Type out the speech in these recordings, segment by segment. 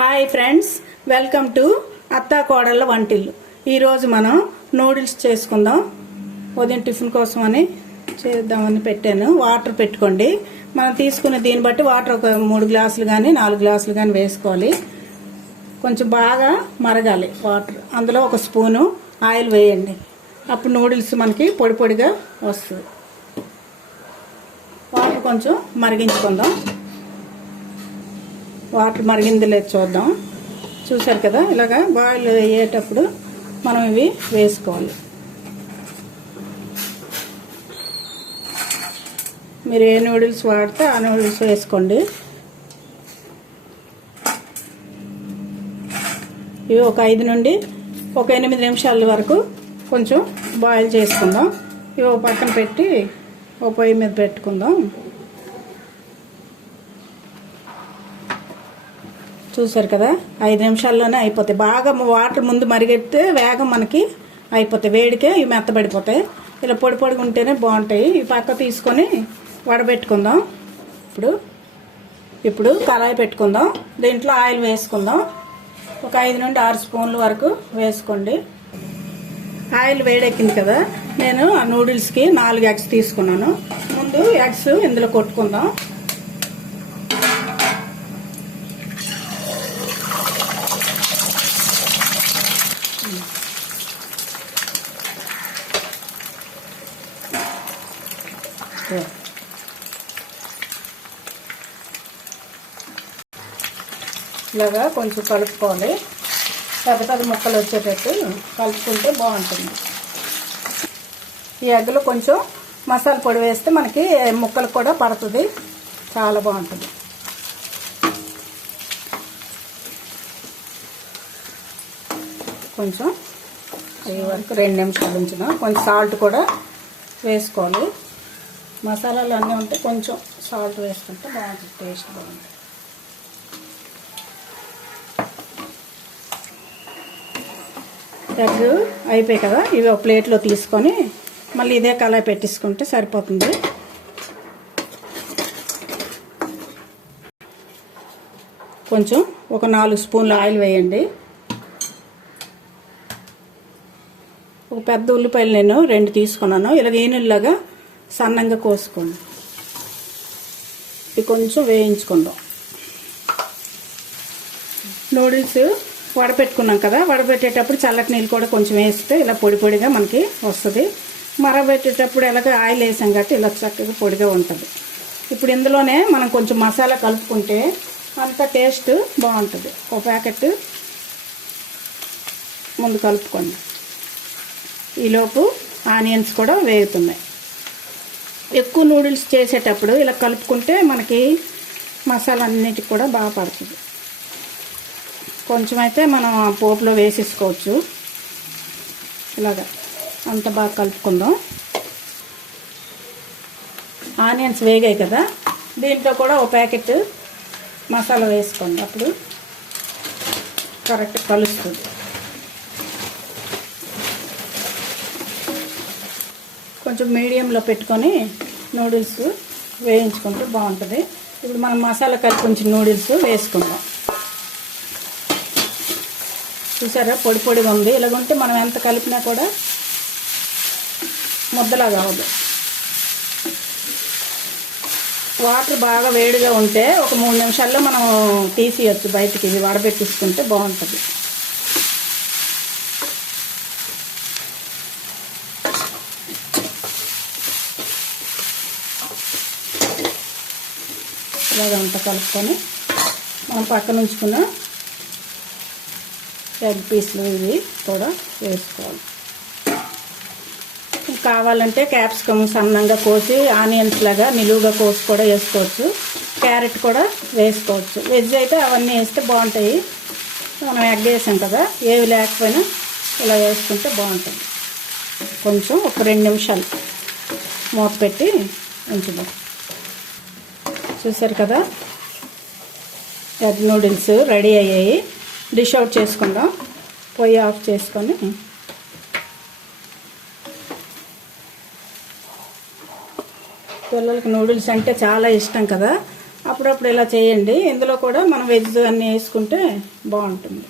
Hi friends, welcome to అత్తా కోడళ్ళ వంటిల్లు. ఈరోజు మనం నూడిల్స్ చేసుకుందాం. ఉదయం టిఫిన్ కోసం అని చేద్దామని పెట్టాను. వాటర్ పెట్టుకోండి. మనం తీసుకునే దీన్ని బట్టి వాటర్ ఒక 3 గ్లాసులు కానీ 4 గ్లాసులు కానీ వేసుకోవాలి. కొంచెం బాగా మరగాలి వాటర్. అందులో ఒక స్పూను ఆయిల్ వేయండి. అప్పుడు నూడిల్స్ మనకి పొడి పొడిగా వస్తుంది. వాటర్ కొంచెం మరిగించుకుందాం. వాటర్ మరిగింది లేదు చూద్దాం. చూసారు కదా, ఇలాగా బాయిల్ అయ్యేటప్పుడు మనం ఇవి వేసుకోవాలి. మీరు ఏ నూడిల్స్ వాడితే ఆ నూడిల్స్ వేసుకోండి. ఇవి ఒక 5 నుండి ఒక 8 నిమిషాల వరకు కొంచెం బాయిల్ చేసుకుందాం. ఇవి పక్కన పెట్టి ఒక పొయ్యి మీద పెట్టుకుందాం. చూసారు కదా, 5 నిమిషాల్లోనే అయిపోతాయి. బాగా వాటర్ ముందు మరిగెడితే వేగం మనకి అయిపోతాయి. వేడికే ఇవి మెత్తబడిపోతాయి. ఇలా పొడి పొడిగా ఉంటేనే బాగుంటాయి. ఈ పక్క తీసుకొని వడబెట్టుకుందాం. ఇప్పుడు కళాయి పెట్టుకుందాం. దీంట్లో ఆయిల్ వేసుకుందాం. ఒక 5 నుండి 6 స్పూన్ల వరకు వేసుకోండి. ఆయిల్ వేడెక్కింది కదా, నేను ఆ నూడిల్స్కి 4 ఎగ్స్ తీసుకున్నాను. ముందు ఎగ్స్ ఇందులో కొట్టుకుందాం. ఇలాగా కొంచెం కలుపుకోవాలి. పెద్ద ముక్కలు వచ్చేటట్టు కలుపుకుంటే బాగుంటుంది. ఈ ఎగ్లో కొంచెం మసాలా పొడి వేస్తే మనకి ముక్కలు కూడా పడుతుంది. చాలా బాగుంటుంది. కొంచెం ఈ వరకు 2 నిమిషాలు ఉంచుదాం. కొంచెం సాల్ట్ కూడా వేసుకోవాలి. మసాలాలు అన్నీ ఉంటే కొంచెం సాల్ట్ వేసుకుంటే బాగుంటుంది. టేస్ట్ బాగుంటుంది. ఎగ్ అయిపోయాయి కదా, ఇవి ఒక ప్లేట్లో తీసుకొని మళ్ళీ ఇదే కళాయి పెట్టేసుకుంటే సరిపోతుంది. కొంచెం ఒక 4 స్పూన్ల ఆయిల్ వేయండి. ఒక పెద్ద ఉల్లిపాయలు నేను 2 తీసుకున్నాను. ఇలా వేనుల్లాగా సన్నంగా కోసుకోండి. ఇది కొంచెం వేయించుకుందాం. నూడిల్స్ వడపెట్టుకున్నాం కదా, వడపెట్టేటప్పుడు చల్లటి నీళ్ళు కూడా కొంచెం వేస్తే ఇలా పొడి పొడిగా మనకి వస్తుంది. మరబెట్టేటప్పుడు ఎలాగ ఆయిల్ వేసాం కాబట్టి ఇలా చక్కగా పొడిగా ఉంటుంది. ఇప్పుడు ఇందులోనే మనం కొంచెం మసాలా కలుపుకుంటే అంత టేస్ట్ బాగుంటుంది. ఒక ప్యాకెట్ ముందు కలుపుకోండి. ఈలోపు ఆనియన్స్ కూడా వేగుతున్నాయి. ఎక్కువ నూడిల్స్ చేసేటప్పుడు ఇలా కలుపుకుంటే మనకి మసాలా అన్నిటికి కూడా బాగా పడుతుంది. కొంచెం అయితే మనం పోపులో వేసేసుకోవచ్చు. ఇలాగా అంత బాగా కలుపుకుందాం. ఆనియన్స్ వేగాయి కదా, దీంట్లో కూడా ఒక ప్యాకెట్ మసాలా వేసుకోండి. అప్పుడు కరెక్ట్ కలుస్తుంది. కొంచెం మీడియంలో పెట్టుకొని నూడిల్స్ వేయించుకుంటే బాగుంటుంది. ఇప్పుడు మనం మసాలా కలిపి కొంచెం నూడిల్స్ వేసుకుందాం. చూసారా, పొడి పొడిగా ఉంది. ఇలాగుంటే మనం ఎంత కలిపినా కూడా ముద్దలా కావదు. వాటర్ బాగా వేడిగా ఉంటే ఒక 3 నిమిషాల్లో మనం తీసేయచ్చు బయటికి. ఇది వడబెట్టించుకుంటే బాగుంటుంది. ఇలాగంతా కలుపుకొని మనం పక్కన ఉంచుకున్న ఎగ్ పీస్లు ఇవి కూడా వేసుకోవాలి. కావాలంటే క్యాప్సికమ్ సన్నంగా కోసి ఆనియన్స్ లాగా నిలువుగా కోసి కూడా వేసుకోవచ్చు. క్యారెట్ కూడా వేసుకోవచ్చు. వెజ్ అయితే అవన్నీ వేస్తే బాగుంటాయి. మనం ఎగ్ వేసాం కదా, ఏవి లేకపోయినా ఇలా వేసుకుంటే బాగుంటుంది. కొంచెం ఒక 2 నిమిషాలు మూత పెట్టి ఉంచుదాం. చూసారు కదా, ఎగ్ నూడిల్స్ రెడీ అయ్యాయి. డిష్ అవుట్ చేసుకుందాం. పొయ్యి ఆఫ్ చేసుకొని పిల్లలకి నూడిల్స్ అంటే చాలా ఇష్టం కదా, అప్పుడప్పుడు ఇలా చేయండి. ఇందులో కూడా మనం వెజ్ అన్నీ వేసుకుంటే బాగుంటుంది.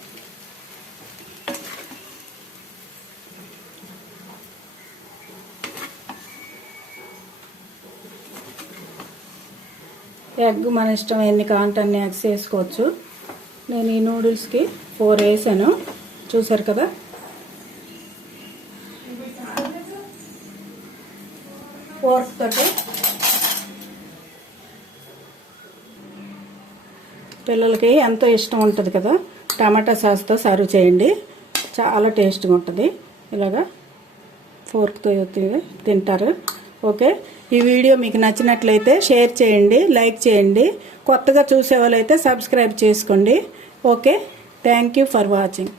ఎగ్ మన ఇష్టం, ఎన్ని కావాలంటే అన్ని ఎగ్స్ వేసుకోవచ్చు. నేను ఈ నూడిల్స్కి 4 వేసాను, చూసారు కదా. ఫోర్క్ తోటి పిల్లలకి ఎంతో ఇష్టం ఉంటుంది కదా, టమాటా సాస్తో సర్వ్ చేయండి, చాలా టేస్ట్గా ఉంటుంది. ఇలాగా ఫోర్క్తో తింటారు. ఓకే, ఈ వీడియో మీకు నచ్చినట్లయితే షేర్ చేయండి, లైక్ చేయండి. కొత్తగా చూసే వాళ్ళైతే సబ్స్క్రైబ్ చేసుకోండి. Okay, thank you for watching.